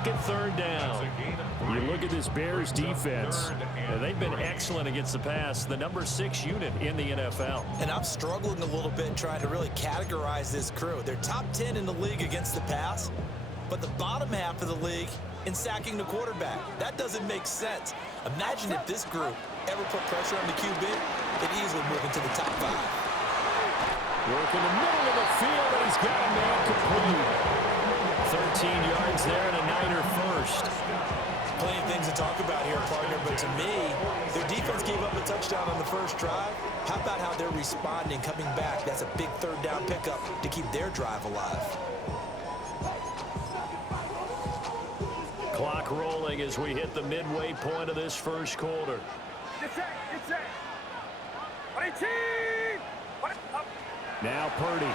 make it third down. You look at this Bears defense, they've been excellent against the pass, the number 6 unit in the NFL. And I'm struggling a little bit trying to really categorize this crew. They're top 10 in the league against the pass, but the bottom half of the league in sacking the quarterback. That doesn't make sense. Imagine if this group ever put pressure on the QB, they'd easily move into the top 5. Work in the middle of the field, and he's got a man complete. 13 yards there and a Niner first. Plenty of things to talk about here, partner, but to me, their defense gave up a touchdown on the first drive. How about how they're responding, coming back? That's a big third down pickup to keep their drive alive. Clock rolling as we hit the midway point of this first quarter. Now Purdy.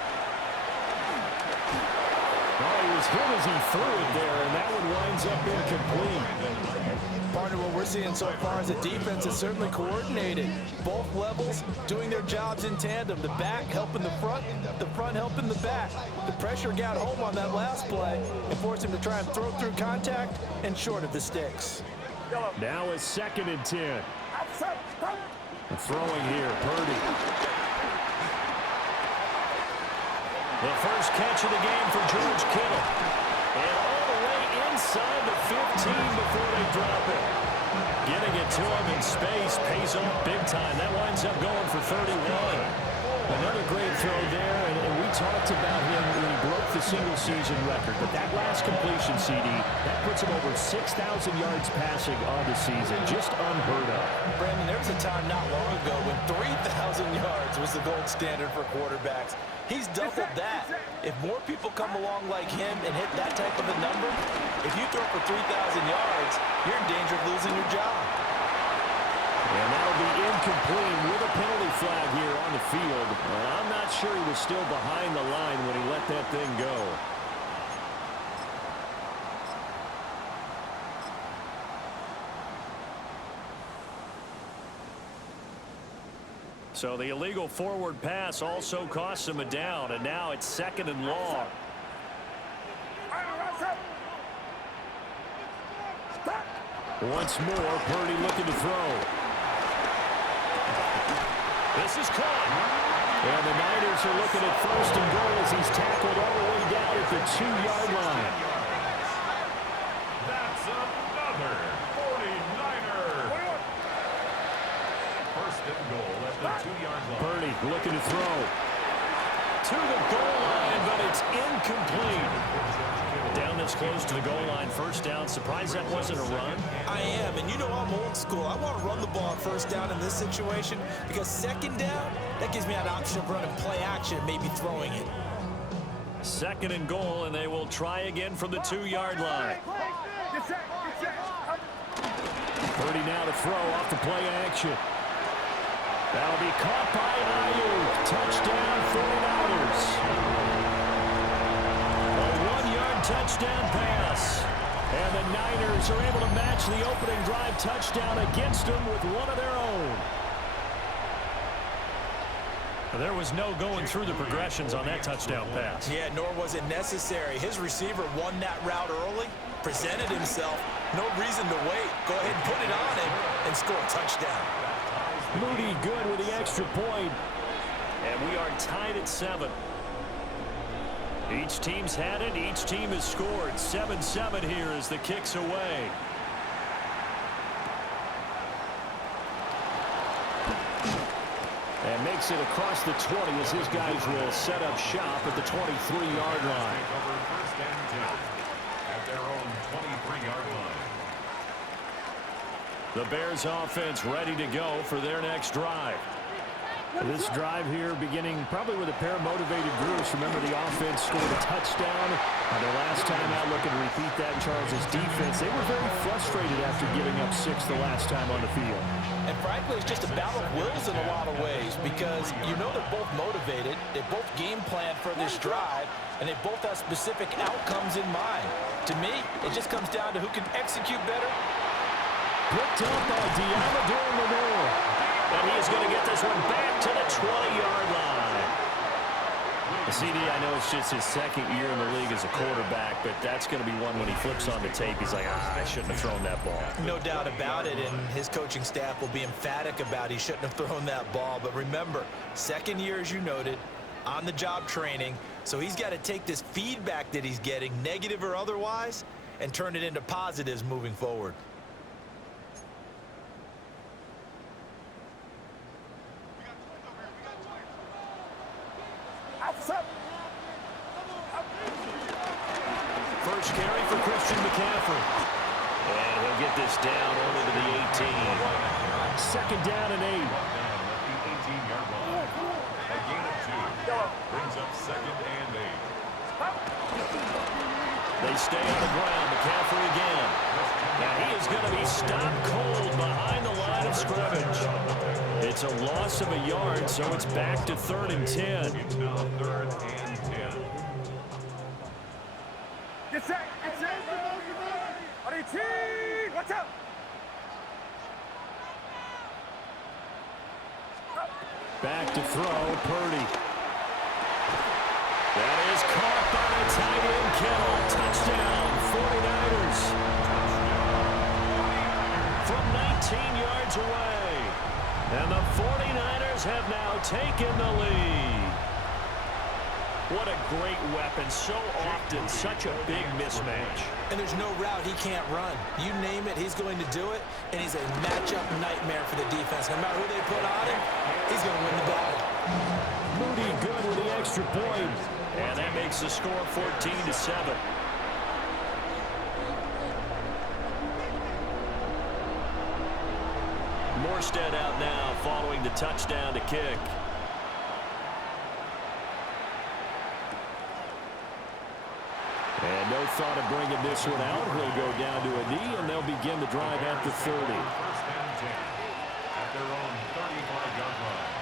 Oh, he was hit as he threw it there, and that one winds up incomplete. Partner, what we're seeing so far is the defense is certainly coordinated. Both levels doing their jobs in tandem. The back helping the front helping the back. The pressure got home on that last play and forced him to try and throw through contact and short of the sticks. Now it's 2nd and 10. Throwing here, Purdy. The first catch of the game for George Kittle. And all the way inside the 15 before they drop it. Getting it to him in space pays off big time. That winds up going for 31. Another great throw there, and we talked about him when he broke the single-season record. But that last completion, CD, that puts him over 6,000 yards passing on the season. Just unheard of. Brandon, there was a time not long ago when 3,000 yards was the gold standard for quarterbacks. He's doubled that. If more people come along like him and hit that type of a number, if you throw for 3,000 yards, you're in danger of losing your job. And that'll be incomplete with a penalty flag here on the field. I'm not sure he was still behind the line when he let that thing go. So the illegal forward pass also costs him a down, and now it's 2nd and long. Once more, Purdy looking to throw. This is caught. And the Niners are looking at 1st and goal as he's tackled all the way down at the 2-yard line. That's another 49er. 1st and goal at the 2-yard line. Purdy looking to throw. To the goal line, but it's incomplete. Down this close to the goal line, 1st down. Surprised that wasn't a run? I am, and you know I'm old school. I want to run the ball on 1st down in this situation because 2nd down, that gives me an option of running play action, maybe throwing it. 2nd and goal, and they will try again from the 2-yard line. Purdy now to throw off the play action. That'll be caught by Ayuk. Touchdown 49ers. Touchdown pass. And the Niners are able to match the opening drive touchdown against them with one of their own. There was no going through the progressions on that touchdown pass. Yeah, nor was it necessary. His receiver won that route early, presented himself. No reason to wait. Go ahead and put it on him and score a touchdown. Moody good with the extra point. And we are tied at 7. Each team's had it. Each team has scored. 7-7 here as the kick's away. And makes it across the 20 as his guys will set up shop at the 23-yard line. Over 1st and 10 at their own 23-yard line. The Bears offense ready to go for their next drive. This drive here beginning probably with a pair of motivated groups. Remember, the offense scored a touchdown on their last time out. Looking to repeat that in Charles's defense. They were very frustrated after giving up 6 the last time on the field. And frankly, it's just a battle of wills in a lot of ways because you know they're both motivated. They both game plan for this drive, and they both have specific outcomes in mind. To me, it just comes down to who can execute better. Picked up by Diamador Lenore. And he's going to get this one back to the 20-yard line. CD, I know it's just his second year in the league as a quarterback, but that's going to be one when he flips on the tape. He's like, I shouldn't have thrown that ball. No doubt about it, and his coaching staff will be emphatic about he shouldn't have thrown that ball. But remember, second year, as you noted, on-the-job training, so he's got to take this feedback that he's getting, negative or otherwise, and turn it into positives moving forward. First carry for Christian McCaffrey. And he'll get this down only to the 18. Second down and 8. At the 18-yard line. A gain of 2. Brings up second and 8. They stay on the ground. McCaffrey again. Now he is going to be stopped cold behind the line of scrimmage. It's a loss of a yard, so it's back to 3rd and 10. It's now 3rd and 10. Get set. Get set. On 18. Watch out. Back to throw, Purdy. That is caught by the tight end, Kittle. Touchdown, 49ers. From 19 yards away. And the 49ers have now taken the lead. What a great weapon. So often, such a big mismatch. And there's no route he can't run. You name it, he's going to do it, and he's a matchup nightmare for the defense. No matter who they put on him, he's going to win the battle. Moody good with the extra point. And that makes the score 14-7. Morstead out now following the touchdown to kick. And no thought of bringing this one out. He'll go down to a knee, and they'll begin the drive at the 30. First and 10. At their own 35-yard line.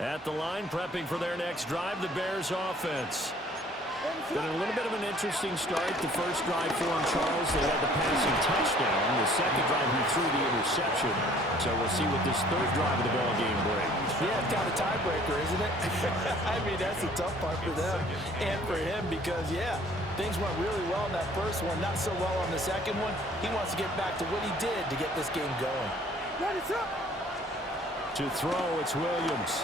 At the line, prepping for their next drive, the Bears offense. Been a little bit of an interesting start. The first drive for him, Charles, they had the passing touchdown. The second drive, he threw the interception. So we'll see what this third drive of the ball game brings. Yeah, it's kind of a tiebreaker, isn't it? I mean, that's the tough part for them and for him because, yeah, things went really well in that first one, not so well on the second one. He wants to get back to what he did to get this game going. To throw, it's Williams.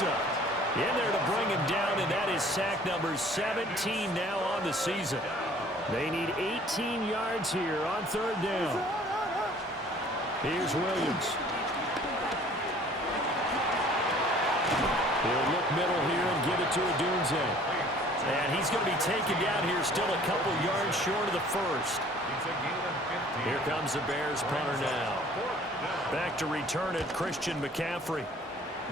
In there to bring him down, and that is sack number 17 now on the season. They need 18 yards here on 3rd down. Here's Williams. He'll look middle here and give it to Odunze. And he's going to be taken down here, still a couple yards short of the first. Here comes the Bears punter now. Back to return it, Christian McCaffrey.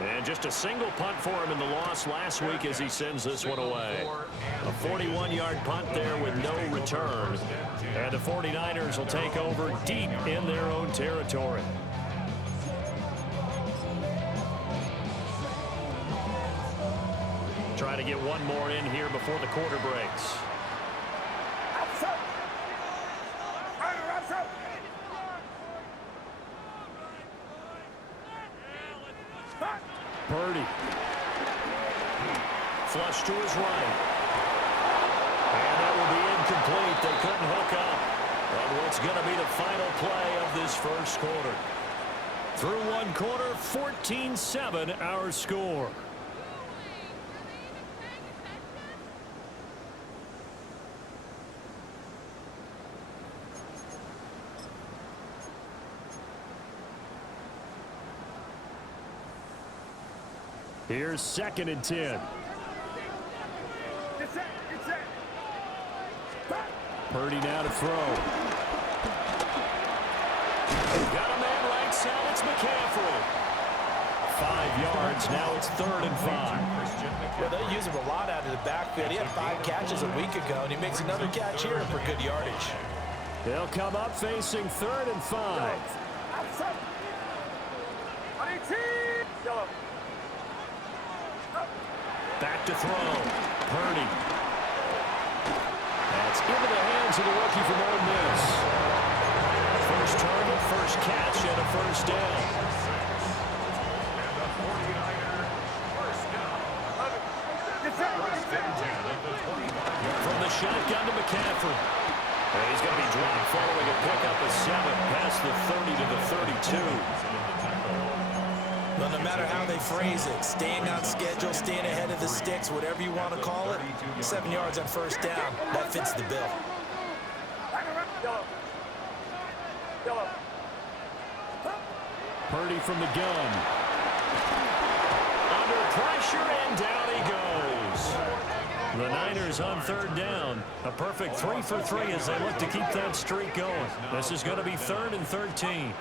And just a single punt for him in the loss last week as he sends this one away. A 41-yard punt there with no return. And the 49ers will take over deep in their own territory. Try to get one more in here before the quarter breaks. Purdy. Flush to his right. And that will be incomplete. They couldn't hook up. And what's going to be the final play of this first quarter. Through one quarter, 14-7 our score. Here's 2nd and 10. Purdy now to throw. Got a man right side. It's McCaffrey. 5 yards. Now it's 3rd and 5. Well, they use him a lot out of the backfield. He had 5 catches a week ago, and he makes another catch here for good yardage. They'll come up facing 3rd and 5. Back to throw. Purdy. That's into the hands of the rookie from Ole Miss. First target, first catch, and a first down. And the 49er first down. First and 10 at the 25. From the shotgun to McCaffrey. And he's going to be dropped following a pickup of 7 past the 30 to the 32. Well, no matter how they phrase it, staying on schedule, staying ahead of the sticks, whatever you want to call it, 7 yards on first down, that fits the bill. Purdy from the gun. Under pressure, and down he goes. The Niners on third down. A perfect 3 for 3 as they look to keep that streak going. This is going to be 3rd and 13.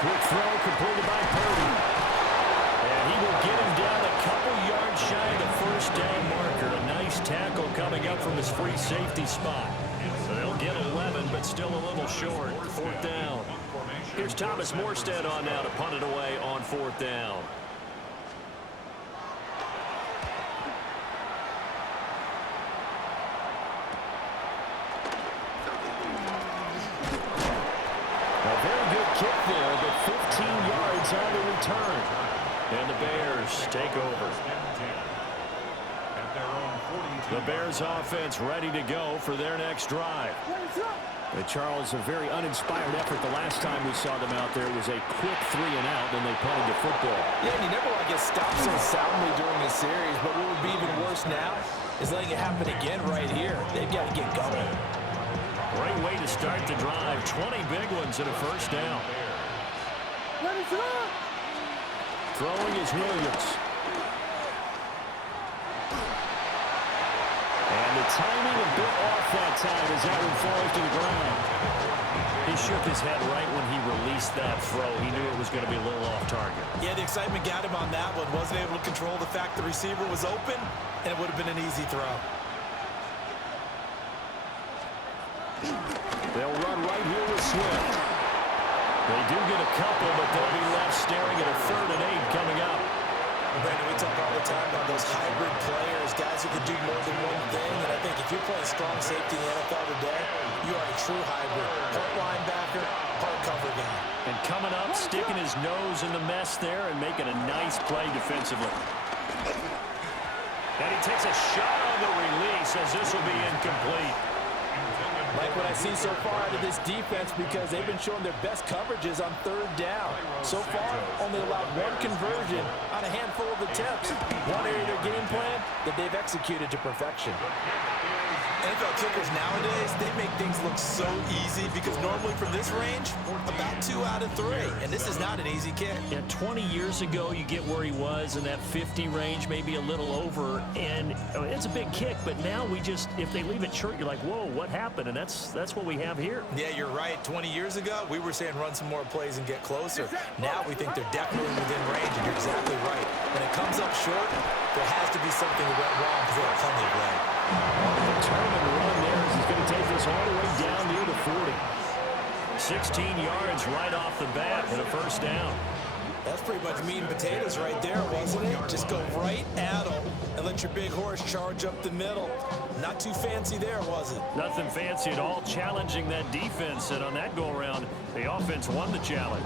Quick throw completed by Purdy. And he will get him down a couple yards shy of the first down marker. A nice tackle coming up from his free safety spot. So they'll get 11, but still a little short. 4th down. Here's Thomas Morstead on now to punt it away on 4th down. A very good kick there, but 15 yards on the return. And the Bears take over. The Bears offense ready to go for their next drive. Charles, a very uninspired effort the last time we saw them out there. It was a quick 3 and out, then they punted the football. Yeah, and you never want to get stopped so soundly during a series, but what would be even worse now is letting it happen again right here. They've got to get going. Great way to start the drive. 20 big ones and a first down. Throwing is Williams. And the timing a bit off that time as that one falls to the ground. He shook his head right when he released that throw. He knew it was going to be a little off target. Yeah, the excitement got him on that one. Wasn't able to control the fact the receiver was open, and it would have been an easy throw. They'll run right here with Swift. They do get a couple, but they'll be left staring at a 3rd and 8 coming up. Brandon, we talk all the time about those hybrid players, guys who can do more than one thing. And I think if you're playing strong safety in the NFL today, you are a true hybrid. Part linebacker, part cover guy. And coming up, sticking his nose in the mess there and making a nice play defensively. And he takes a shot on the release as this will be incomplete. Like what I see so far out of this defense because they've been showing their best coverages on 3rd down. So far, only allowed 1 conversion on a handful of attempts. One area of their game plan that they've executed to perfection. NFL kickers nowadays, they make things look so easy because normally from this range, about 2 out of 3. And this is not an easy kick. Yeah, 20 years ago, you get where he was in that 50 range, maybe a little over. And it's a big kick, but now we just, if they leave it short, you're like, whoa, what happened? And that's what we have here. Yeah, you're right. 20 years ago, we were saying run some more plays and get closer. Now we think they're definitely within range, and you're exactly right. When it comes up short, there has to be something that went wrong because they have plenty of leg. Determined run there as he's going to take this all the way down near the 40. 16 yards right off the bat and a first down. That's pretty much meat and potatoes right there, wasn't it? Just go right at them and let your big horse charge up the middle. Not too fancy there, was it? Nothing fancy at all, challenging that defense. And on that go-around, the offense won the challenge.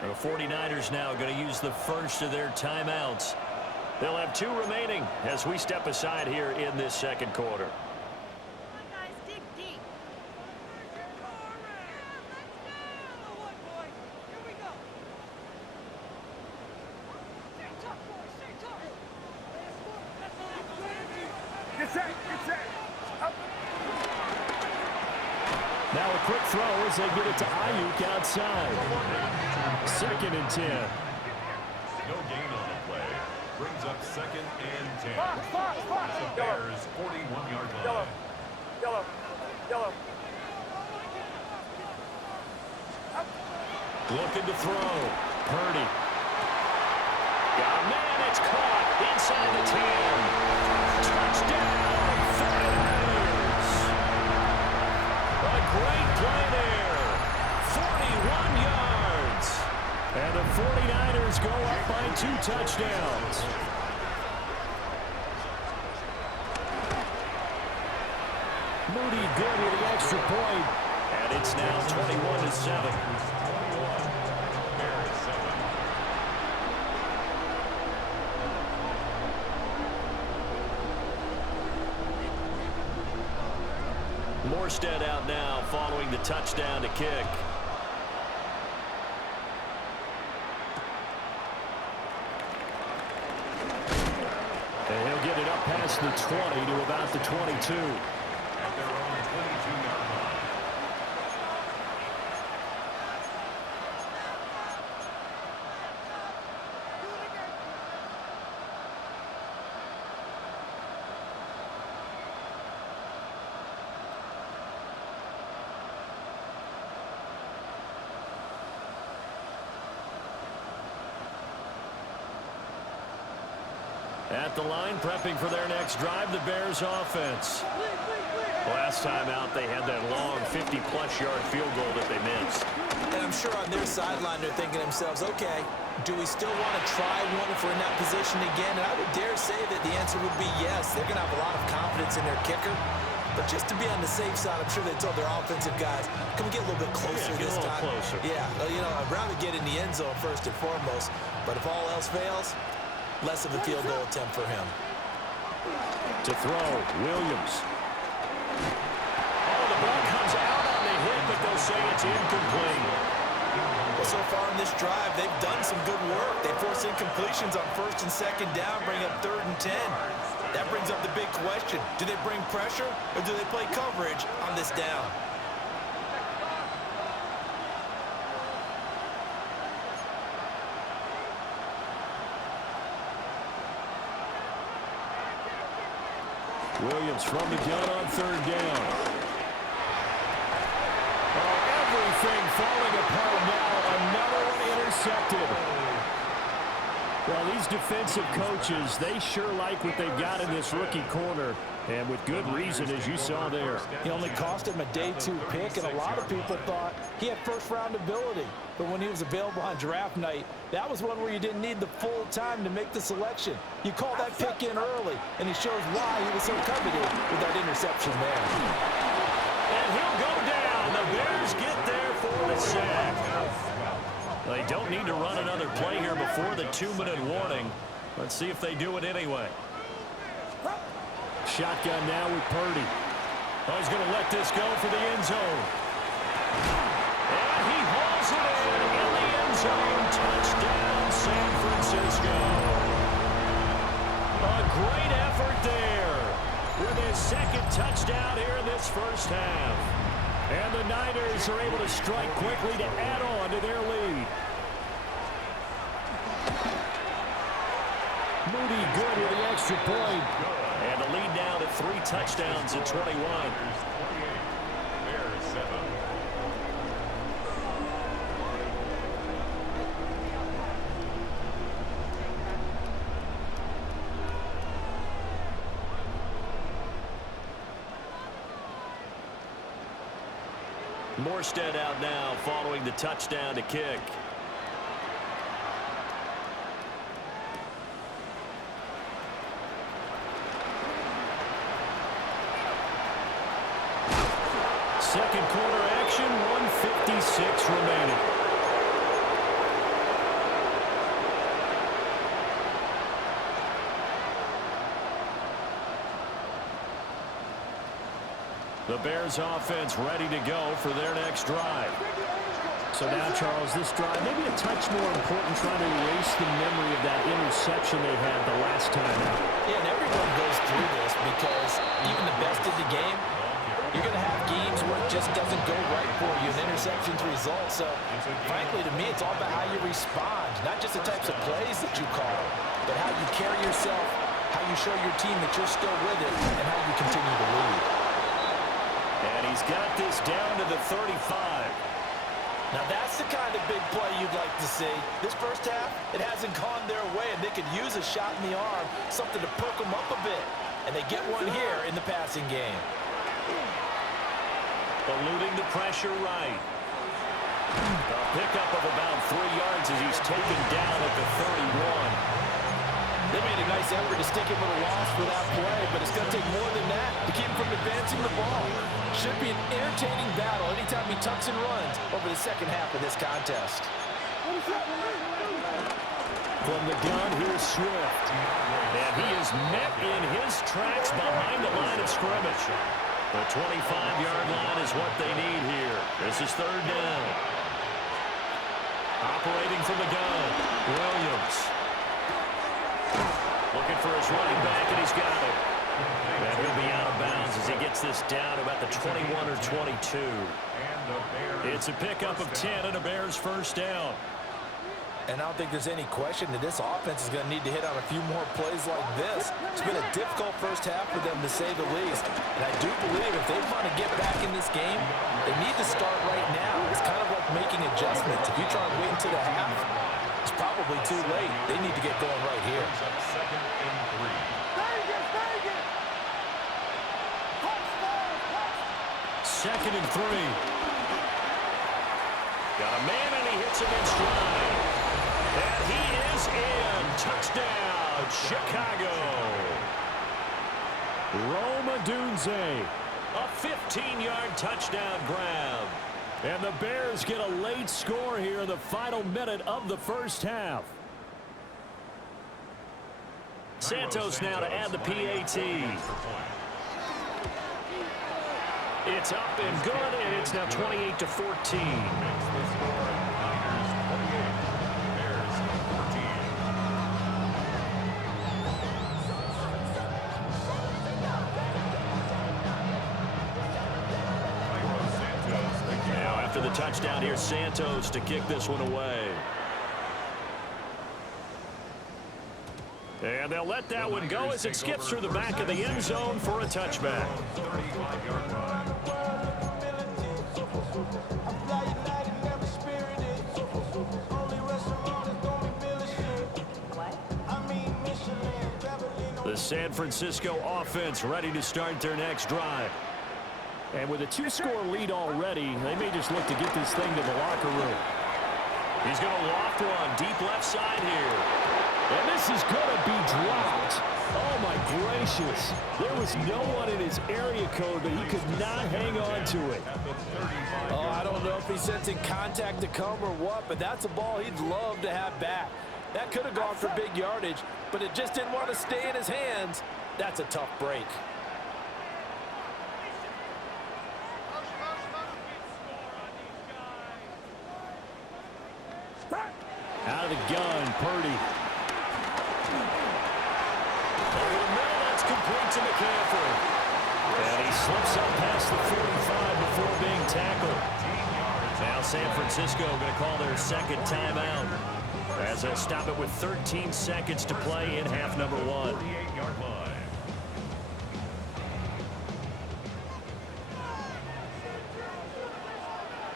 The 49ers now going to use the first of their timeouts. They'll have 2 remaining as we step aside here in this second quarter. Now a quick throw as they get it to Ayuk outside. 2nd and 10. No gain on the play. Brings up 2nd and 10. The Bears 41-yard line. Yellow. Looking to throw. Purdy. Got a man, it's caught inside the 10. Touchdown, 49ers. A great play there. 41 yards. And the 49ers go up by 2 touchdowns. Moody good with the extra point. And it's now 21-7. Morstead out now following the touchdown to kick. And he'll get it up past the 20 to about the 22. At their own 22-yard line. At the line, prepping for their next drive, the Bears offense. Last time out, they had that long 50-plus yard field goal that they missed. And I'm sure on their sideline they're thinking to themselves, okay, do we still want to try one if we're in that position again? And I would dare say that the answer would be yes. They're going to have a lot of confidence in their kicker. But just to be on the safe side, I'm sure they told their offensive guys, can we get a little bit closer this time? Closer. Yeah, you know, I'd rather get in the end zone first and foremost. But if all else fails, less of a field goal attempt for him. To throw, Williams. Oh, the ball comes out on the hit, but they'll say it's incomplete. Well, so far in this drive, they've done some good work. They force incompletions on 1st and 2nd down, bring up 3rd and 10. That brings up the big question. Do they bring pressure or do they play coverage on this down? Williams from the gun on 3rd down. Oh, everything falling apart now. Another one intercepted. Well, these defensive coaches, they sure like what they've got in this rookie corner. And with good reason, as you saw there. He only cost him a day 2 pick, and a lot of people thought he had first-round ability. But when he was available on draft night, that was one where you didn't need the full time to make the selection. You call that pick in early, and he shows why he was so coveted with that interception there. And he'll go down. The Bears get there for the sack. They don't need to run another play here before the 2-minute warning. Let's see if they do it anyway. Shotgun now with Purdy. Oh, he's going to let this go for the end zone. And he hauls it in the end zone. Touchdown, San Francisco. A great effort there with his 2nd touchdown here in this first half. And the Niners are able to strike quickly to add on to their lead. Moody good with the extra point. And the lead now to 3 touchdowns at 21. Bears 7. Morstead out now following the touchdown to kick. Second quarter action, 1:56 remaining. The Bears offense ready to go for their next drive. So now, Charles, this drive maybe a touch more important, trying to erase the memory of that interception they had the last time out. Yeah, and everyone goes through this because even the best in the game, you're going to have games where it just doesn't go right for you, and interceptions result. So, frankly, to me, it's all about how you respond, not just the types of plays that you call, but how you carry yourself, how you show your team that you're still with it, and how you continue to lead. And he's got this down to the 35. Now that's the kind of big play you'd like to see. This first half, it hasn't gone their way, and they could use a shot in the arm, something to perk them up a bit. And they get one here in the passing game. Eluding the pressure right. A pickup of about 3 yards as he's taken down at the 31. They made a nice effort to stick him with a loss for that play, but it's going to take more than that to keep him from advancing the ball. Should be an entertaining battle anytime he tucks and runs over the second half of this contest. From the gun, here's Swift. And he is met in his tracks behind the line of scrimmage. The 25-yard line is what they need here. This is third down. Operating from the gun, Williams. Looking for his running back, and he's got it. And he'll be out of bounds as he gets this down about the 21 or 22. It's a pickup of 10 and a Bears first down. And I don't think there's any question that this offense is going to need to hit on a few more plays like this. It's been a difficult first half for them, to say the least. And I do believe if they want to get back in this game, they need to start right now. It's kind of like making adjustments. If you try to wait until the half, it's probably too late. They need to get going right here. Second and 3. Second and 3. Got a man, and he hits him in stride. And he is in. Touchdown, Chicago. Rome Odunze. A 15-yard touchdown grab. And the Bears get a late score here in the final minute of the first half. Santos now to add the PAT. It's up and good, and it's now 28-14. After the touchdown, here's Santos to kick this one away. And they'll let that one go as it skips through the back of the end zone for a touchback. The San Francisco offense ready to start their next drive. And with a 2-score lead already, they may just look to get this thing to the locker room. He's going to loft one deep left side here. And this is going to be dropped. Oh, my gracious. There was no one in his area code, but he could not hang on to it. Oh, I don't know if he's sensing contact to come or what, but that's a ball he'd love to have back. That could have gone for big yardage, but it just didn't want to stay in his hands. That's a tough break. Out of the gun, Purdy. Over the middle, that's complete to McCaffrey. And he slips up past the 45 before being tackled. Now San Francisco going to call their second timeout, as they'll stop it with 13 seconds to play in half number 1. 38-yard line.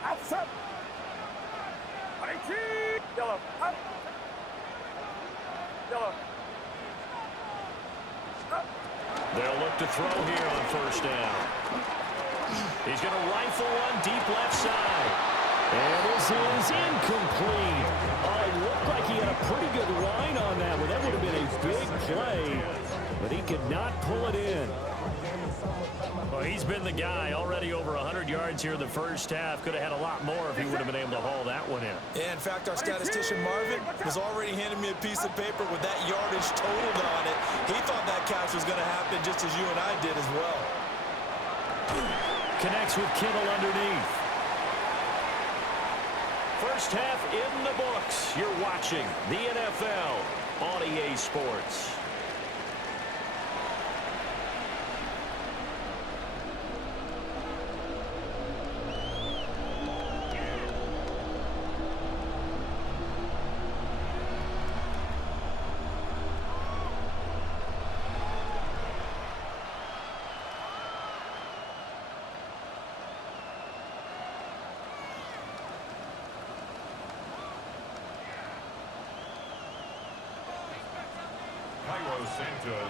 Outside. 18. Yellow. Up. Yellow. Up. They'll look to throw here on first down. He's going to rifle one deep left side. And this is incomplete. Oh, it looked like he had a pretty good line on that one. That would have been a big play, but he could not pull it in. Well, he's been the guy already over 100 yards here in the first half. Could have had a lot more if he would have been able to haul that one in. Yeah, in fact, our statistician Marvin was already handing me a piece of paper with that yardage totaled on it. He thought that catch was going to happen just as you and I did as well. Connects with Kittle underneath. First half in the books. You're watching the NFL on EA Sports.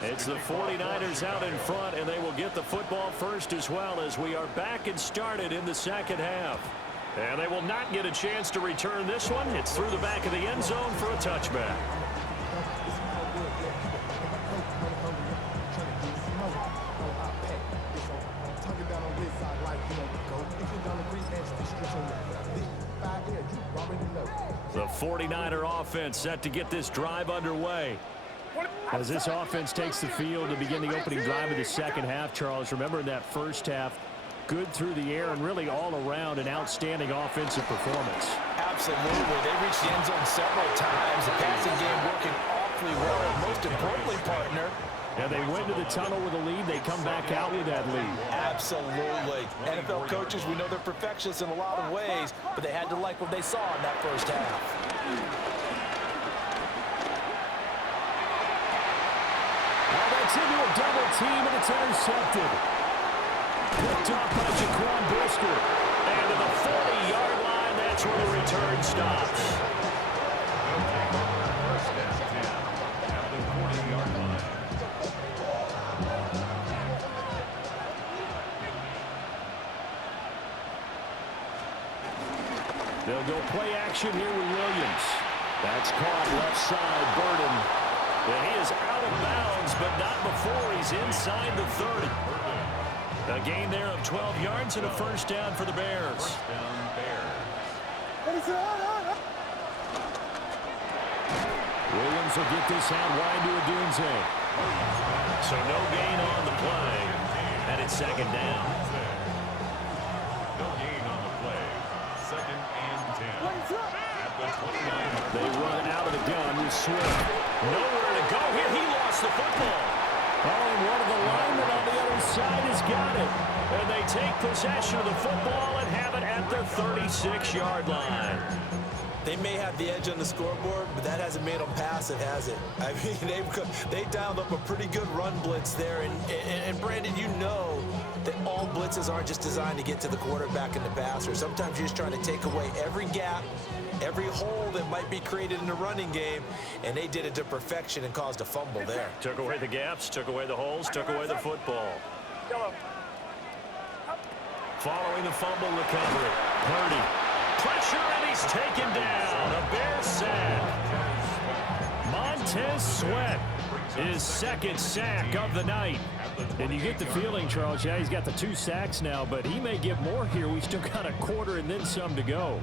It's the 49ers out in front, and they will get the football first as well as we are back and started in the second half. And they will not get a chance to return this one. It's through the back of the end zone for a touchback. The 49er offense set to get this drive underway. As this offense takes the field to begin the opening drive of the second half, Charles, remember in that first half, good through the air and really all around an outstanding offensive performance. Absolutely. They reached the end zone several times. The passing game working awfully well. And most importantly, partner, and they went to the tunnel with a lead. They come back out with that lead. Absolutely. NFL coaches, we know they're perfectionists in a lot of ways, but they had to like what they saw in that first half. Oh, that's into a double team, and it's intercepted. Picked off by Jaquan Brisker. And to the 40-yard line, that's where the return stops. First down 10 at the 40-yard line. They'll go play action here with Williams. That's caught left side, Burden. And he is out of bounds, but not before he's inside the 30. A gain there of 12 yards and a first down for the Bears. First down, Bears. Williams will get this out wide to Odunze. So no gain on the play. And it's second down. No gain on the play. Second and 10. At the 29. They run out of the gun with Swift. Nowhere to go here. He lost the football. Oh, and one of the linemen on the other side has got it. And they take possession of the football and have it at the 36-yard line. They may have the edge on the scoreboard, but that hasn't made them pass it, has it? I mean, they dialed up a pretty good run blitz there. And Brandon, you know that all blitzes aren't just designed to get to the quarterback and the passer. Sometimes you're just trying to take away every gap, every hole that might be created in the running game, and they did it to perfection and caused a fumble there. Took away the gaps, took away the holes, took away the football. Following the fumble recovery, Purdy. Pressure, and he's taken down. A Bears sack. Montez Sweat, his second sack of the night. And you get the feeling, Charles, yeah, he's got the 2 sacks now, but he may get more here. We've still got a quarter and then some to go.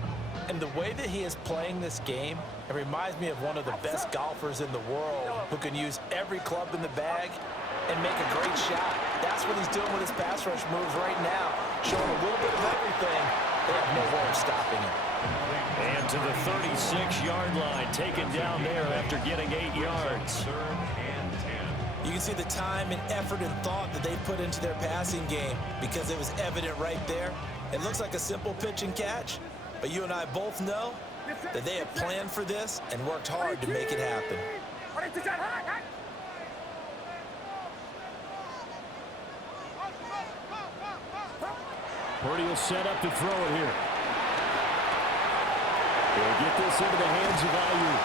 And the way that he is playing this game, it reminds me of one of the best golfers in the world who can use every club in the bag and make a great shot. That's what he's doing with his pass rush moves right now, showing a little bit of everything. They have no way of stopping him. And to the 36-yard line, taken down there after getting 8 yards. Third and 10. You can see the time and effort and thought that they put into their passing game because it was evident right there. It looks like a simple pitch and catch, but you and I both know that they have planned for this and worked hard to make it happen. Purdy will set up to throw it here. They'll get this into the hands of Ayuk.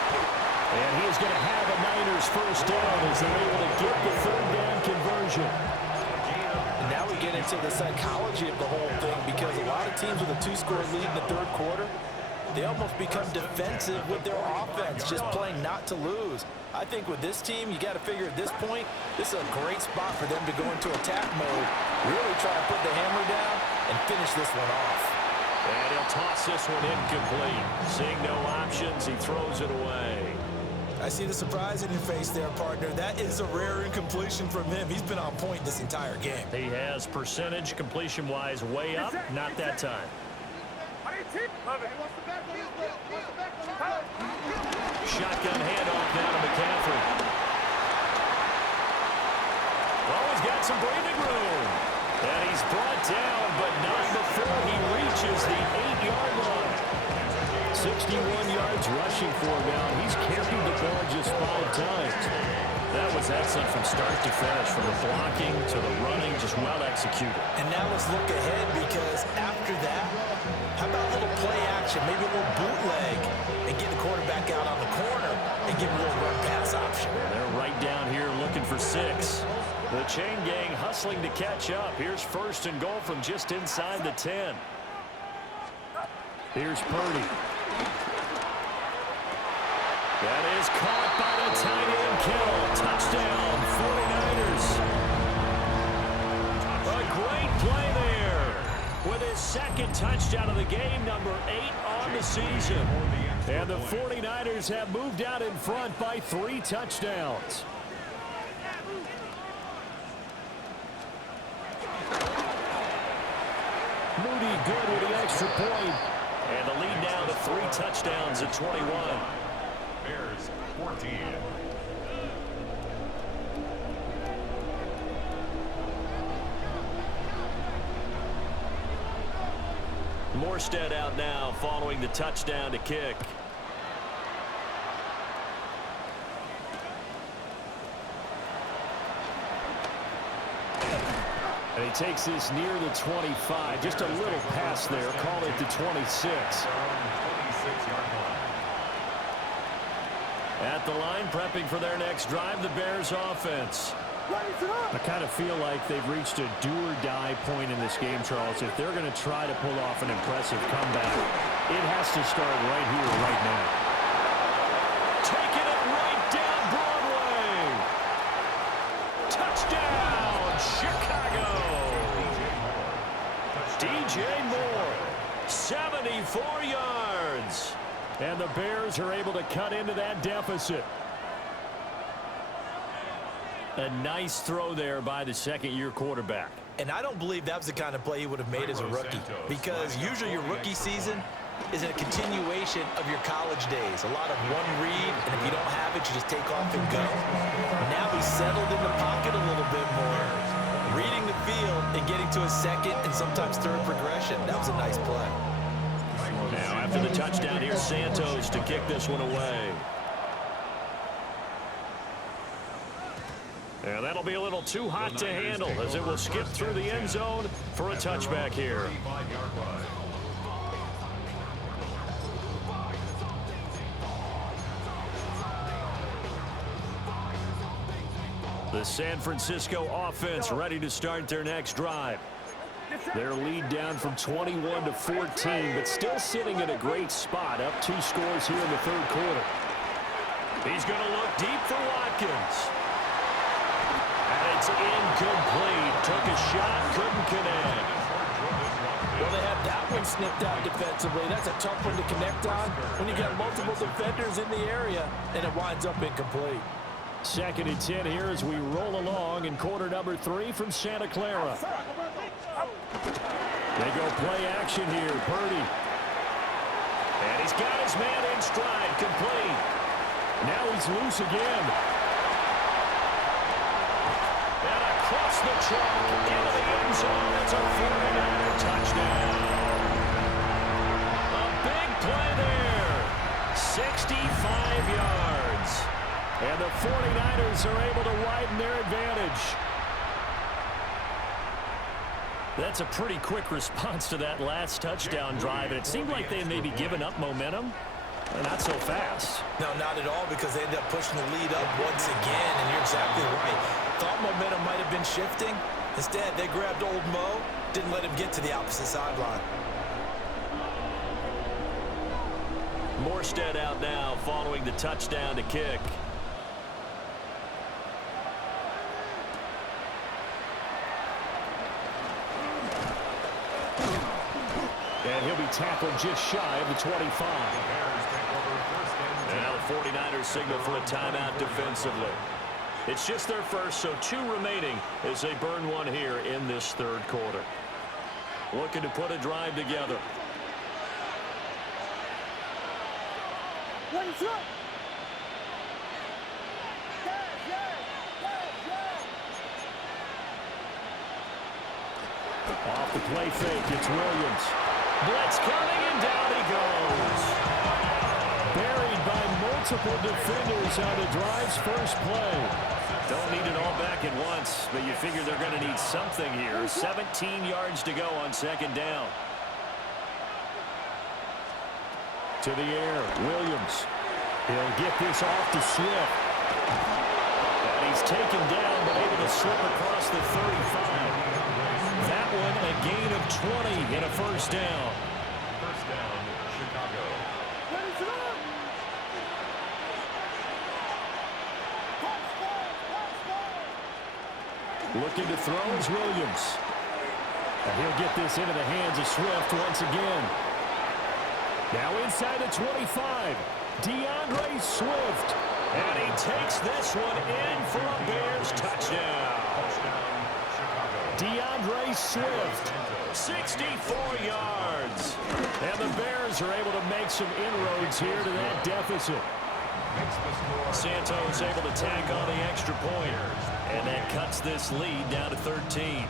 And he is going to have a Niners first down as they're able to get the third down conversion. And now we get into the psychology of the whole thing because a lot of teams with a 2-score lead in the third quarter, they almost become defensive with their offense, just playing not to lose. I think with this team, you got to figure at this point, this is a great spot for them to go into attack mode, really try to put the hammer down and finish this one off. And he'll toss this one incomplete. Seeing no options, he throws it away. I see the surprise in your face there, partner. That is a rare incompletion from him. He's been on point this entire game. He has percentage completion-wise way up, not that time. Shotgun handoff now to McCaffrey. Oh, he's got some breathing room. And he's brought down, but not before he reaches the 8-yard line. 61 yards rushing for him now. He's carried the ball just 5 times. That was excellent from start to finish, from the blocking to the running just well executed. And now let's look ahead, because after that, how about a little play action, maybe a little bootleg, and get the quarterback out on the corner and give him a little run pass option. They're right down here looking for 6. The chain gang hustling to catch up. Here's 1st and goal from just inside the 10. Here's Purdy. That is caught by the tight end Kittle. Touchdown, 49ers. A great play there with his 2nd touchdown of the game, number 8 on the season. And the 49ers have moved out in front by 3 touchdowns. Moody good with the extra point. And the lead now to 3 touchdowns at 21. Bears 14. Morstead out now following the touchdown to kick. And he takes this near the 25. Just a little pass there. Call it the 26. At the line, prepping for their next drive, the Bears offense. I kind of feel like they've reached a do-or-die point in this game, Charles. If they're going to try to pull off an impressive comeback, it has to start right here, right now. Taking it right down Broadway. Touchdown, Chicago. DJ Moore, 74 yards. And the Bears are able to cut into that deficit. A nice throw there by the 2nd-year quarterback. And I don't believe that was the kind of play he would have made as a rookie, because usually your rookie season is a continuation of your college days. A lot of one read, and if you don't have it, you just take off and go. Now he's settled in the pocket a little bit more, reading the field and getting to a 2nd and sometimes 3rd progression. That was a nice play. Now after the touchdown, here's Santos to kick this one away. And that'll be a little too hot to handle as it will skip through the end zone for a touchback here. The San Francisco offense ready to start their next drive. Their lead down from 21 to 14, but still sitting in a great spot, up 2 scores here in the 3rd quarter. He's going to look deep for Watkins. And it's incomplete. Took a shot, couldn't connect. Well, they had that one snipped out defensively. That's a tough one to connect on when you got multiple defenders in the area, and it winds up incomplete. 2nd and 10 here as we roll along in quarter number 3 from Santa Clara. They go play action here. Purdy. And he's got his man in stride. Complete. Now he's loose again. And across the trunk into the end zone. It's a 49er touchdown. A big play there. 65 yards. And the 49ers are able to widen their advantage. That's a pretty quick response to that last touchdown drive, and it seemed like they may be giving up momentum. Not so fast. No, not at all, because they ended up pushing the lead up once again, and you're exactly right. Thought momentum might have been shifting. Instead, they grabbed old Mo, didn't let him get to the opposite sideline. Morstead out now following the touchdown to kick. And he'll be tackled just shy of the 25. And now the 49ers signal for a timeout defensively. It's just their first, so 2 remaining as they burn one here in this 3rd quarter. Looking to put a drive together. Off the play fake, it's Williams. Blitz coming, and down he goes. Buried by multiple defenders on the drive's first play. Don't need it all back at once, but you figure they're going to need something here. 17 yards to go on second down. To the air, Williams. He'll get this off to Swift. And he's taken down, but able to slip across the 35. That one a gain of 20 and a first down. First down, Chicago. Looking to throw is Williams. And he'll get this into the hands of Swift once again. Now inside the 25, DeAndre Swift. And he takes this one in for a Bears touchdown. DeAndre Swift, 64 yards. And the Bears are able to make some inroads here to that deficit. Santos able to tack on the extra point. And that cuts this lead down to 13.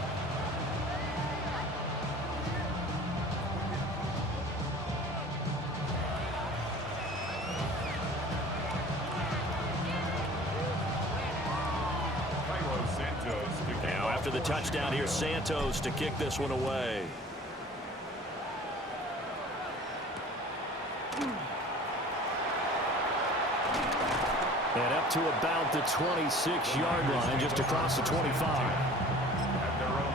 Now after the touchdown here, Santos to kick this one away. And up to about the 26-yard line, just across the 25. At their own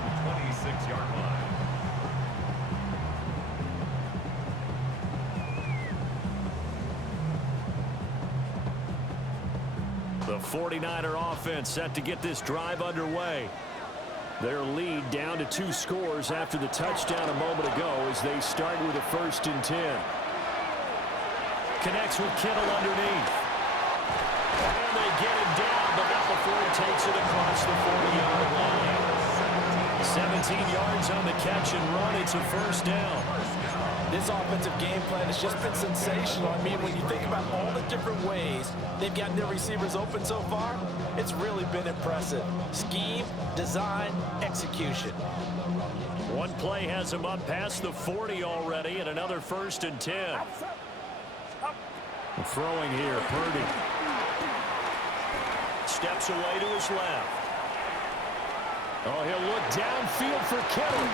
26-yard line. The 49er offense set to get this drive underway. Their lead down to 2 scores after the touchdown a moment ago as they start with a 1st and 10. Connects with Kittle underneath. And they get him down, but not before he takes it across the 40-yard line. 17 yards on the catch and run. It's a first down. This offensive game plan has just been sensational. I mean, when you think about all the different ways they've gotten their receivers open so far, it's really been impressive. Scheme, design, execution. One play has him up past the 40 already, and another 1st and 10. Throwing here, Purdy. Steps away to his left. Oh, he'll look downfield for Kittle.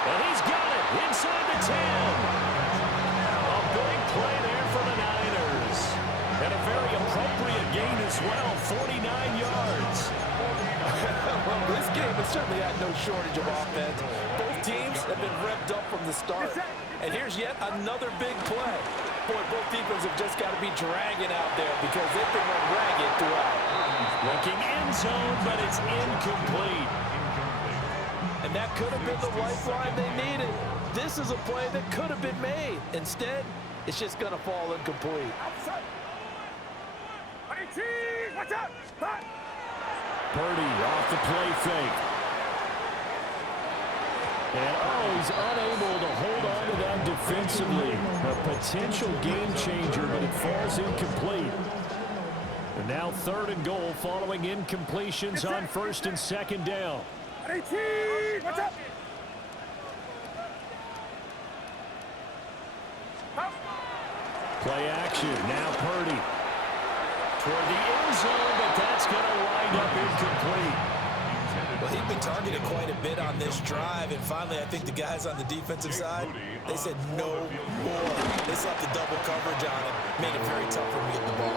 And he's got it inside the 10. A big play there for the Niners. And a very appropriate gain as well, 49 yards. Well, this game has certainly had no shortage of offense. Both teams have been revved up from the start. And here's yet another big play. Boy, both defenses have just got to be dragging out there because they've been run ragged throughout. Looking end zone, but it's incomplete. And that could have been the lifeline they needed. This is a play that could have been made. Instead, it's just going to fall incomplete. Purdy off the play fake. And he's unable to hold on to that defensively. A potential game changer, but it falls incomplete. And now 3rd and goal following incompletions on 1st and 2nd down. Play action, now Purdy. Toward the end zone, but that's going to wind up incomplete. Well, he'd been targeted quite a bit on this drive, and finally I think the guys on the defensive side, they said no more. They slapped the double coverage on him, made it very tough for him to get the ball.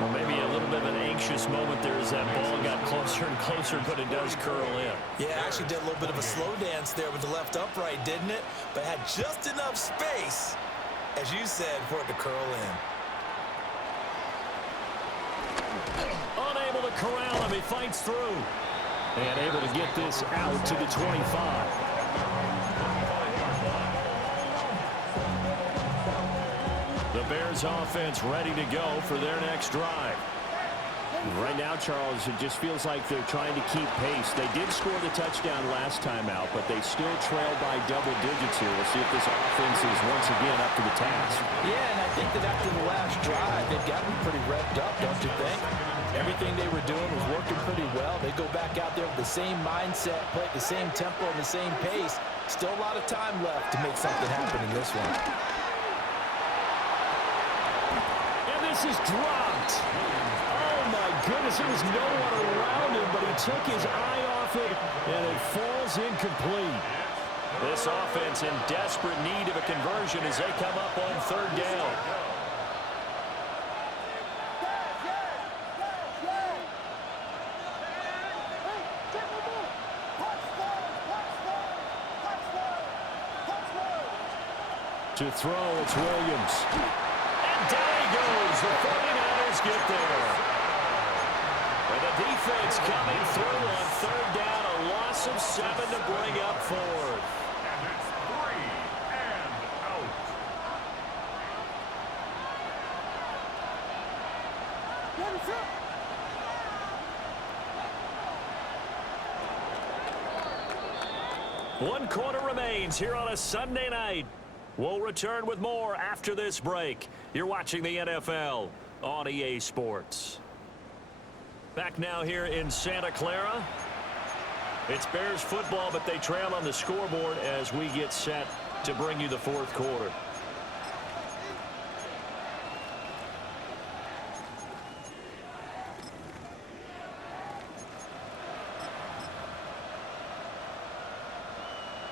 Well, maybe a little bit of an anxious moment there as that ball got closer and closer, but it does curl in. Yeah, actually did a little bit of a slow dance there with the left upright, didn't it? But had just enough space, as you said, for it to curl in. Unable to corral him, he fights through. And able to get this out to the 25. The Bears offense ready to go for their next drive. Right now, Charles, it just feels like they're trying to keep pace. They did score the touchdown last time out, but they still trail by double digits here. We'll see if this offense is once again up to the task. Yeah, and I think that after the last drive, they've gotten pretty revved up, don't you think? Everything they were doing was working pretty well. They go back out there with the same mindset, play at the same tempo and the same pace. Still a lot of time left to make something happen in this one. This is dropped. Oh, my goodness. There was no one around him, but he took his eye off it, and it falls incomplete. This offense in desperate need of a conversion as they come up on third down. To throw, it's Williams. And down he goes. The 49ers get there. And the defense coming through on third down. A loss of 7 to bring up fourth. And it's 3 and out. One quarter remains here on a Sunday night. We'll return with more after this break. You're watching the NFL on EA Sports. Back now here in Santa Clara. It's Bears football, but they trail on the scoreboard as we get set to bring you the fourth quarter.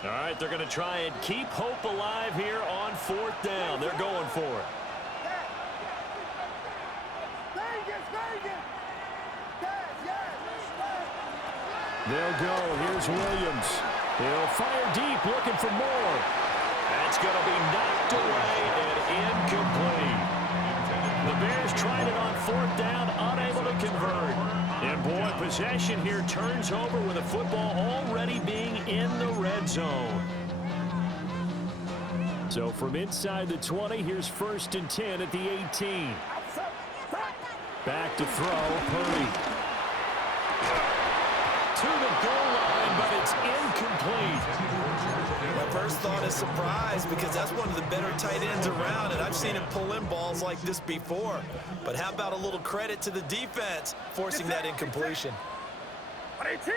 All right, they're going to try and keep hope alive here on fourth down. They're going for it. They'll go. Here's Williams. He'll fire deep, looking for more. That's going to be knocked away and incomplete. The Bears tried it on fourth down, unable to convert. And boy, possession here turns over with a football already being in the red zone. So from inside the 20, here's 1st and 10 at the 18. Back to throw, Purdy. To the goal line, but it's incomplete. My first thought is surprise because that's one of the better tight ends around, and I've seen him pull in balls like this before. But how about a little credit to the defense forcing that incompletion? Purdy.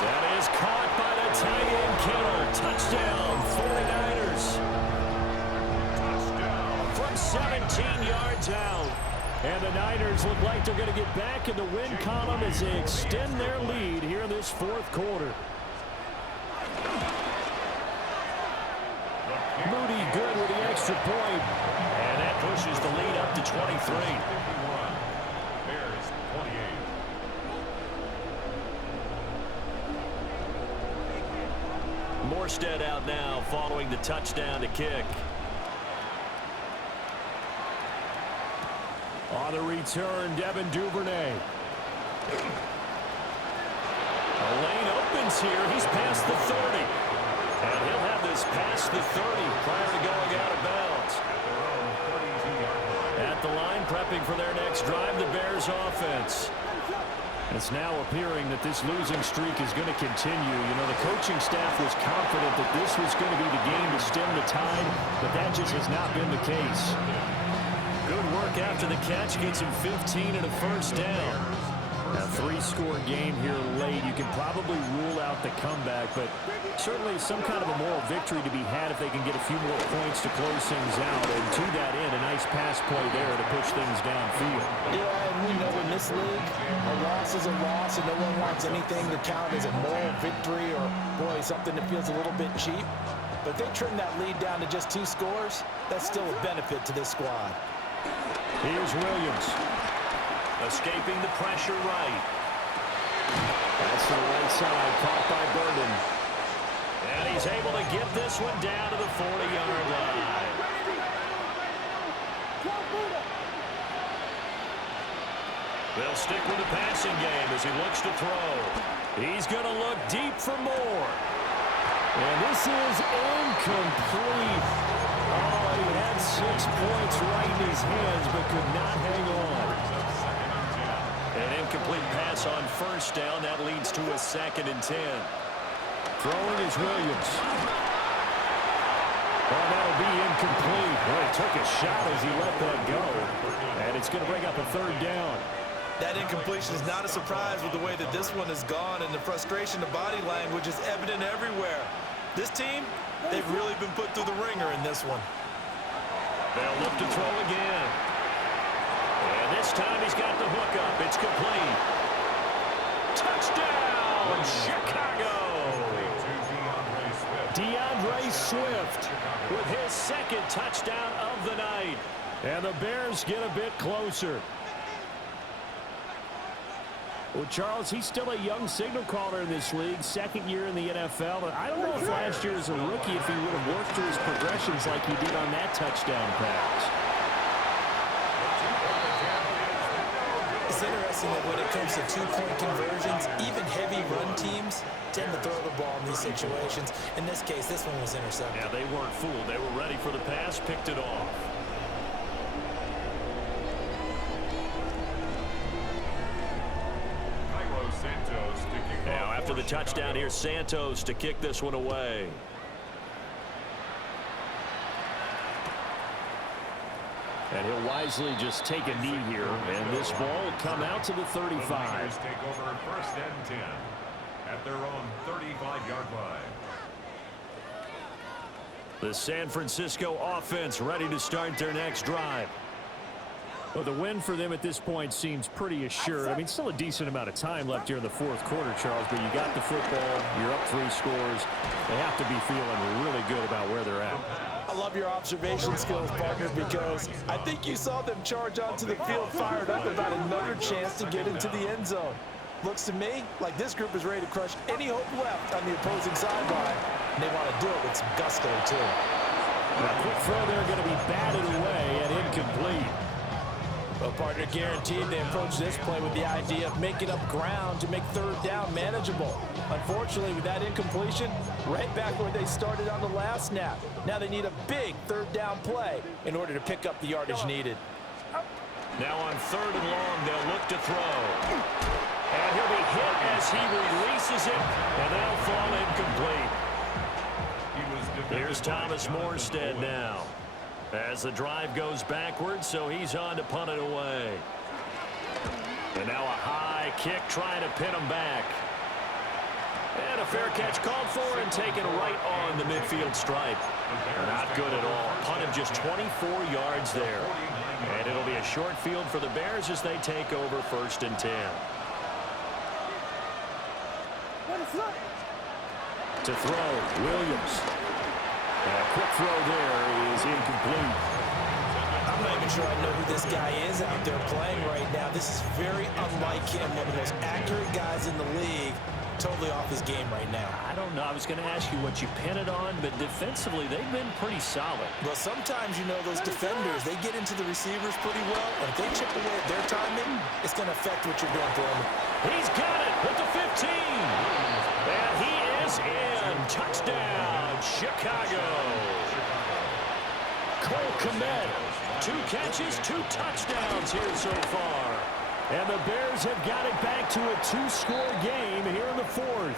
That is caught by the tight end Kittle. Touchdown, 49ers. From 17 yards out. And the Niners look like they're going to get back in the win column as they extend their lead here in this fourth quarter. Moody good with the extra point. And that pushes the lead up to 23. Bears 28. Morstead out now following the touchdown to kick. On the return, Devin Duvernay. A lane opens here. He's past the 30. And he'll have this past the 30 prior to going out of bounds. At the line, prepping for their next drive, the Bears offense. It's now appearing that this losing streak is going to continue. You know, the coaching staff was confident that this was going to be the game to stem the tide, but that just has not been the case. Good work after the catch, gets him 15 and a first down. A 3-score game here late. You can probably rule out the comeback, but certainly some kind of a moral victory to be had if they can get a few more points to close things out. And to that end, a nice pass play there to push things downfield. Yeah, and we know in this league, a loss is a loss, and no one wants anything to count as a moral victory or, boy, something that feels a little bit cheap. But if they trim that lead down to just 2 scores, that's still a benefit to this squad. Here's Williams. Escaping the pressure right. That's to the right side, caught by Burden. And he's able to get this one down to the 40-yard line. They'll stick with the passing game as he looks to throw. He's going to look deep for more. And this is incomplete. Oh, he had 6 points right in his hands, but could not hang on. An incomplete pass on first down. That leads to a 2nd and 10. Throwing is Williams. Oh, that'll be incomplete. Boy, he took a shot as he let that go. And it's going to bring up a 3rd down. That incompletion is not a surprise with the way that this one has gone, and the frustration, the body language is evident everywhere. This team, They've really been put through the ringer in this one. They'll look to throw again. And this time he's got the hook up. It's complete. Touchdown, Chicago! DeAndre Swift with his second touchdown of the night. And the Bears get a bit closer. Well, Charles, he's still a young signal caller in this league, second year in the NFL. But I don't know if last year as a rookie, if he would have worked through his progressions like he did on that touchdown pass. It's interesting that when it comes to two-point conversions, even heavy run teams tend to throw the ball in these situations. In this case, this one was intercepted. Yeah, they weren't fooled. They were ready for the pass, picked it off. Now, after the touchdown, here's Santos to kick this one away. And he'll wisely just take a knee here, and this ball will come out to the 35. The take over first and 10 at their own 35-yard line. The San Francisco offense ready to start their next drive. Well, the win for them at this point seems pretty assured. I mean, still a decent amount of time left here in the fourth quarter, Charles, but you got the football, you're up 3 scores. They have to be feeling really good about where they're at. I love your observation skills, partner, because I think you saw them charge onto the field fired up about another chance to get into the end zone. Looks to me like this group is ready to crush any hope left on the opposing sideline, and they want to do it with some gusto, too. A quick throw there going to be batted away and incomplete. Well, partner, guaranteed they approach this play with the idea of making up ground to make third down manageable. Unfortunately, with that incompletion, right back where they started on the last snap. Now they need a big third down play in order to pick up the yardage needed. Now on 3rd and long, they'll look to throw. And he'll be hit as he releases it, and that'll fall incomplete. Here's Thomas Morstead now. As the drive goes backwards, so he's on to punt it away. And now a high kick trying to pin him back. And a fair catch called for and taken right on the midfield stripe. Not good at all. Punted just 24 yards there. And it'll be a short field for the Bears as they take over 1st and 10. To throw, Williams. And a quick throw there is incomplete. I'm not even sure I know who this guy is out there playing right now. This is very unlike him, one of the most accurate guys in the league. Totally off his game right now. I don't know. I was going to ask you what you pin it on, but defensively, they've been pretty solid. Well, sometimes, you know, those defenders, they get into the receivers pretty well, and if they chip away at their timing, it's going to affect what you're doing for them. He's got it at the 15. And he is in. Touchdown, Chicago. Cole Kmet, 2 catches, 2 touchdowns here so far. And the Bears have got it back to a 2-score game here in the 4th.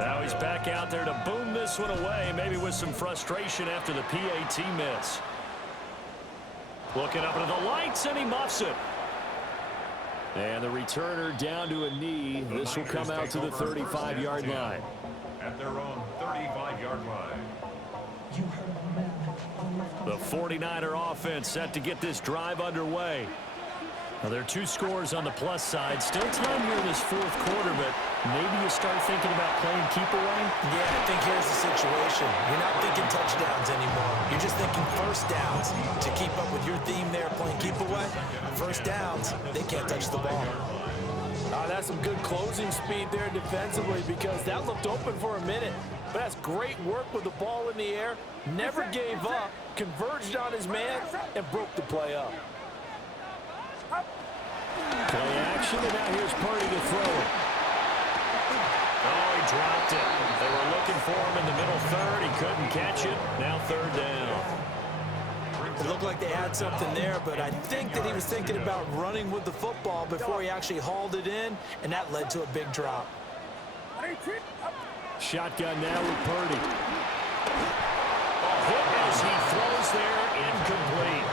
Now he's back out there to boom this one away, maybe with some frustration after the PAT miss. Looking up into the lights, and he muffs it. And the returner down to a knee. This will come out to the 35-yard line. At their own 35-yard line. The 49er offense set to get this drive underway. Now, there are 2 scores on the plus side. Still time here in this 4th quarter, but maybe you start thinking about playing keep away? Yeah, I think here's the situation. You're not thinking touchdowns anymore. You're just thinking first downs. To keep up with your theme there, playing keep away, first downs, they can't touch the ball. That's some good closing speed there defensively, because that looked open for a minute. But that's great work with the ball in the air. Never gave up, converged on his man, and broke the play up. Play action, and now here's Purdy to throw it. Oh, he dropped it. They were looking for him in the middle 3rd. He couldn't catch it. Now 3rd down. It looked like they had something there, but I think that he was thinking about running with the football before he actually hauled it in, and that led to a big drop. Shotgun now with Purdy. A hit as he throws there, incomplete.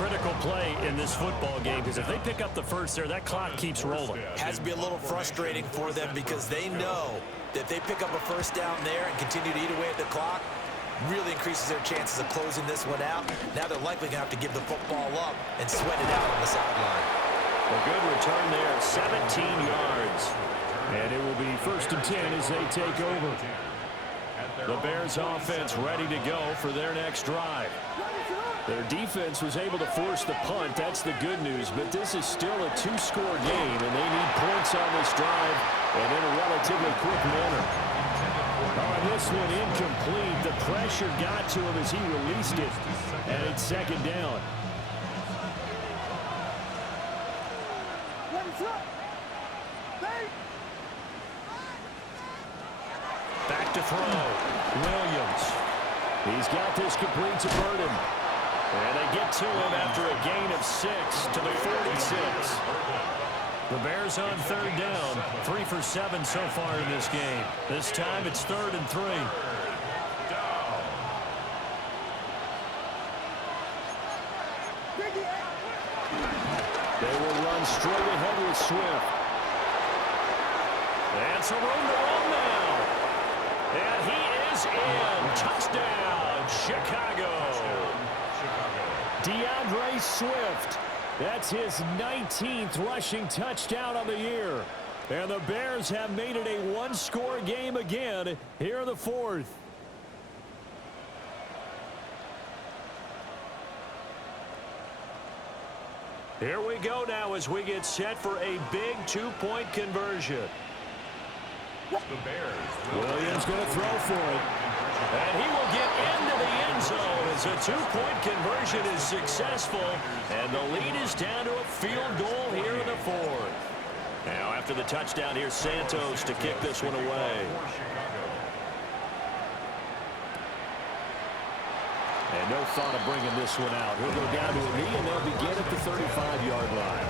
critical play in this football game because if they pick up the first there, that clock keeps rolling. Has to be a little frustrating for them because they know that if they pick up a first down there and continue to eat away at the clock, really increases their chances of closing this one out. Now they're likely going to have to give the football up and sweat it out on the sideline. A good return there, 17 yards. And it will be 1st and 10 as they take over. The Bears offense ready to go for their next drive. Their defense was able to force the punt. That's the good news. But this is still a 2-score game, and they need points on this drive and in a relatively quick manner. This one incomplete. The pressure got to him as he released it. And it's 2nd down. Back to throw. Williams. He's got this complete to Burden. And they get to him after a gain of 6 to the 46. The Bears on 3rd down. 3 for 7 so far in this game. This time it's 3rd and 3. They will run straight ahead with Swift. And some room to run now. And he is in. Touchdown, Chicago. DeAndre Swift. That's his 19th rushing touchdown of the year. And the Bears have made it a 1-score game again here in the 4th. Here we go now as we get set for a big 2-point conversion. Williams going to throw for it. And he will get into the end zone as a 2-point conversion is successful. And the lead is down to a field goal here in the 4th. Now after the touchdown, here's Santos to kick this one away. And no thought of bringing this one out. He'll go down to a knee, and they'll begin at the 35-yard line.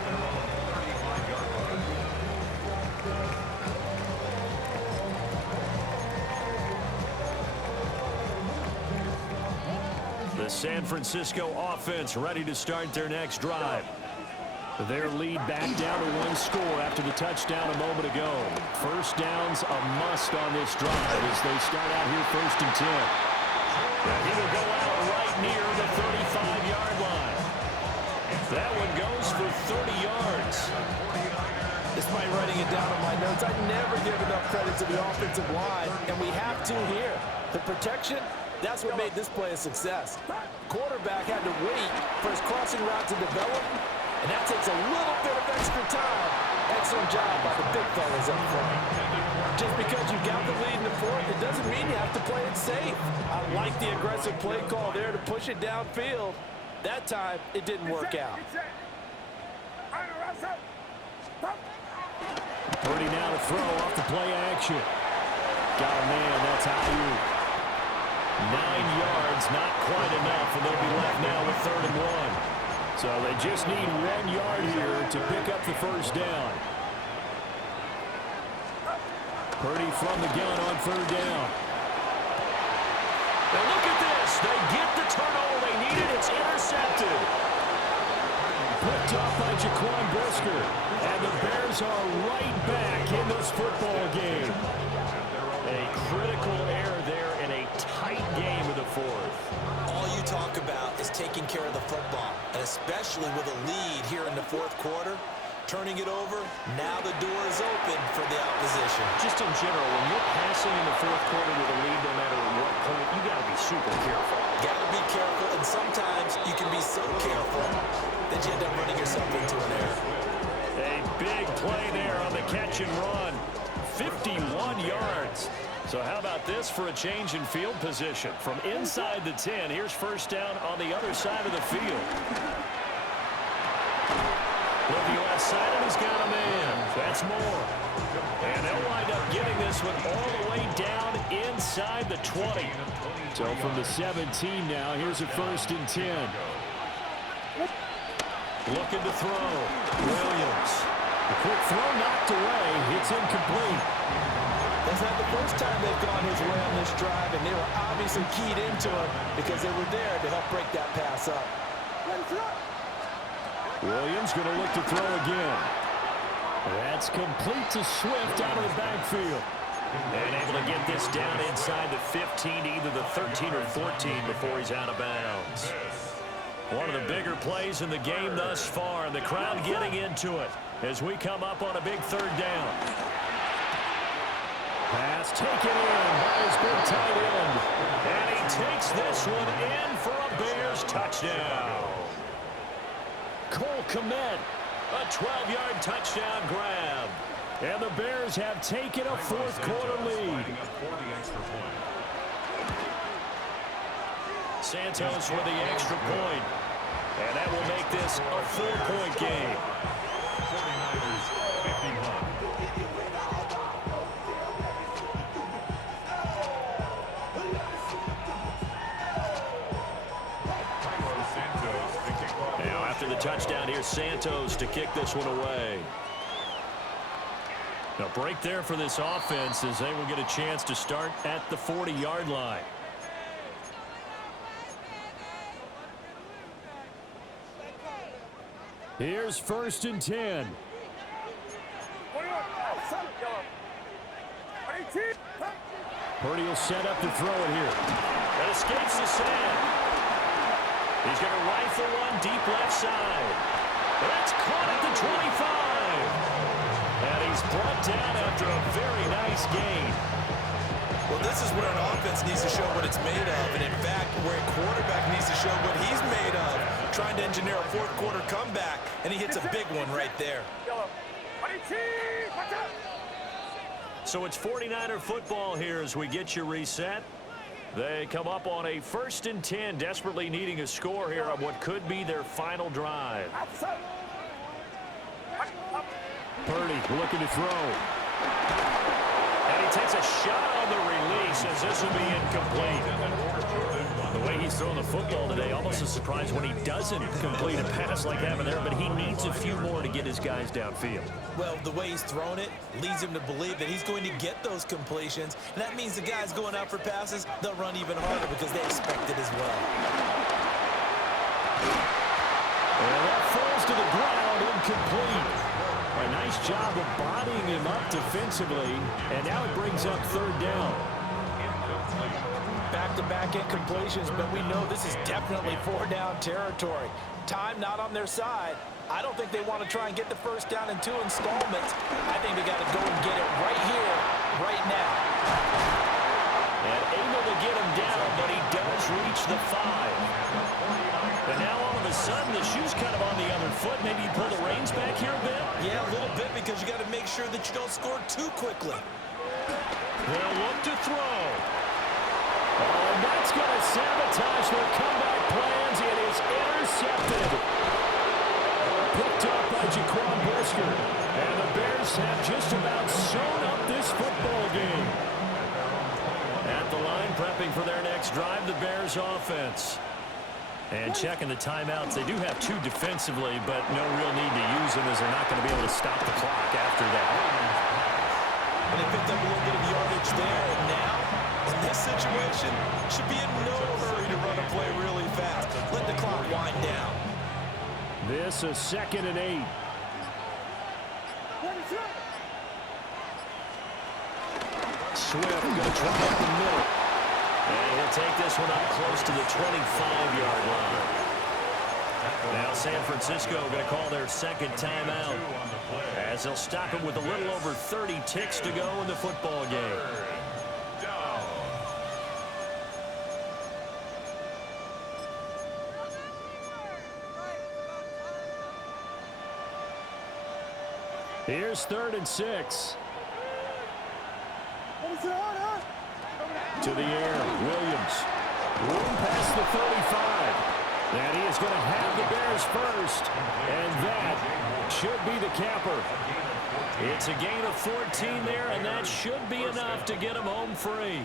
The San Francisco offense ready to start their next drive. Their lead back down to 1 score after the touchdown a moment ago. First down's a must on this drive as they start out here 1st and 10. And he will go out right near the 35-yard line. That one goes for 30 yards. Despite writing it down on my notes, I never give enough credit to the offensive line, and we have to here. The protection, that's what made this play a success. Quarterback had to wait for his crossing route to develop, and that takes a little bit of extra time. Excellent job by the big fellas up front. Just because you got the lead in the 4th, it doesn't mean you have to play it safe. I like the aggressive play call there to push it downfield. That time, it didn't work out. Purdy now to throw off the play action. Got a man, that's Ayuk. 9 yards, not quite enough, and they'll be left now with 3rd and 1. So they just need 1 yard here to pick up the first down. Purdy from the gun on 3rd down. Now look at this. They get the turnover they needed. It's intercepted. Picked off by Jaquan Brisker. And the Bears are right back in this football game. A critical error there in a tight game of the 4th. All you talk about is taking care of the football, and especially with a lead here in the 4th quarter. Turning it over, now the door is open for the opposition. Just in general, when you're passing in the 4th quarter with a lead, no matter at what point, you got to be super careful. Got to be careful, and sometimes you can be so careful that you end up running yourself into an error. A big play there on the catch and run. 51 yards. So how about this for a change in field position? From inside the 10, here's first down on the other side of the field. With the left side, and he's got a man. That's more. And they'll wind up getting this one all the way down inside the 20. So from the 17 now, here's a 1st and 10. Looking to throw. Williams. The quick throw knocked away. It's incomplete. That's not the first time they've gone his way on this drive, and they were obviously keyed into it because they were there to help break that pass up. Williams going to look to throw again. That's complete to Swift out of the backfield. And able to get this down inside the 15, either the 13 or 14 before he's out of bounds. One of the bigger plays in the game thus far, and the crowd getting into it as we come up on a big third down. Pass taken in by his big tight end. And he takes this one in for a Bears touchdown. Cole Kmet, a 12-yard touchdown grab. And the Bears have taken a fourth-quarter lead. Santos with the extra point. And that will make this a 4-point game. 49ers 51. Now after the touchdown, here's Santos to kick this one away. A break there for this offense as they will get a chance to start at the 40-yard line. Here's 1st and 10. Purdy will set up to throw it here. That escapes the sack. He's going to rifle one deep left side. That's caught at the 25. And he's brought down after a very nice gain. Well, this is where an offense needs to show what it's made of. And in fact, where a quarterback needs to show what he's made of. Trying to engineer a fourth-quarter comeback. And he hits a big one right there. So it's 49er football here as we get you reset. They come up on a 1st and 10, desperately needing a score here on what could be their final drive. Purdy looking to throw. And he takes a shot on the release as this will be incomplete. The way he's throwing the football today, almost a surprise when he doesn't complete a pass like that there, but he needs a few more to get his guys downfield. Well, the way he's thrown it leads him to believe that he's going to get those completions, and that means the guys going out for passes, they'll run even harder because they expect it as well. And that falls to the ground, incomplete. A nice job of bodying him up defensively, and now it brings up 3rd down. Back-to-back incompletions, but we know this is definitely 4-down territory. Time not on their side. I don't think they want to try and get the first down in 2 installments. I think they got to go and get it right here, right now. And able to get him down, but he does reach the 5. And now all of a sudden, the shoe's kind of on the other foot. Maybe you pull the reins back here a bit? Yeah, a little bit because you got to make sure that you don't score too quickly. They'll look to throw. Oh, and that's going to sabotage their comeback plans. It is intercepted. Picked up by Jaquan Brisker. And the Bears have just about sewn up this football game. At the line, prepping for their next drive, the Bears offense. And checking the timeouts. They do have 2 defensively, but no real need to use them as they're not going to be able to stop the clock after that. And they picked up a little bit of yardage there, and now, in this situation, should be in no hurry to run a play really fast. Let the clock wind down. This is 2nd and 8. Swift going to try up the middle. And he'll take this one up close to the 25-yard line. Now San Francisco going to call their 2nd timeout as they'll stop it with a little over 30 ticks to go in the football game. Here's 3rd and 6. To the air, Williams. Room past the 35. And he is going to have the Bears first. And that should be the capper. It's a gain of 14 there, and that should be enough to get them home free.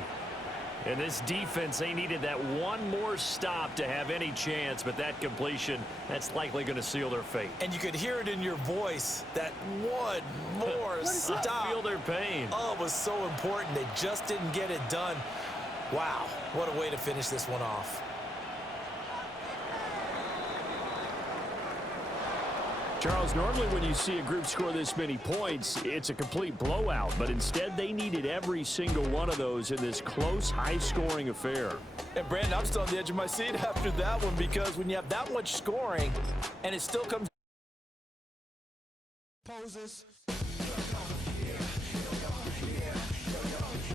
And this defense, they needed that one more stop to have any chance, but that completion, that's likely going to seal their fate. And you could hear it in your voice, that one more stop. Feel their pain. Oh, it was so important. They just didn't get it done. Wow, what a way to finish this one off. Charles, normally when you see a group score this many points, it's a complete blowout. But instead, they needed every single one of those in this close, high-scoring affair. And, Brandon, I'm still on the edge of my seat after that one because when you have that much scoring and it still comes... Poses.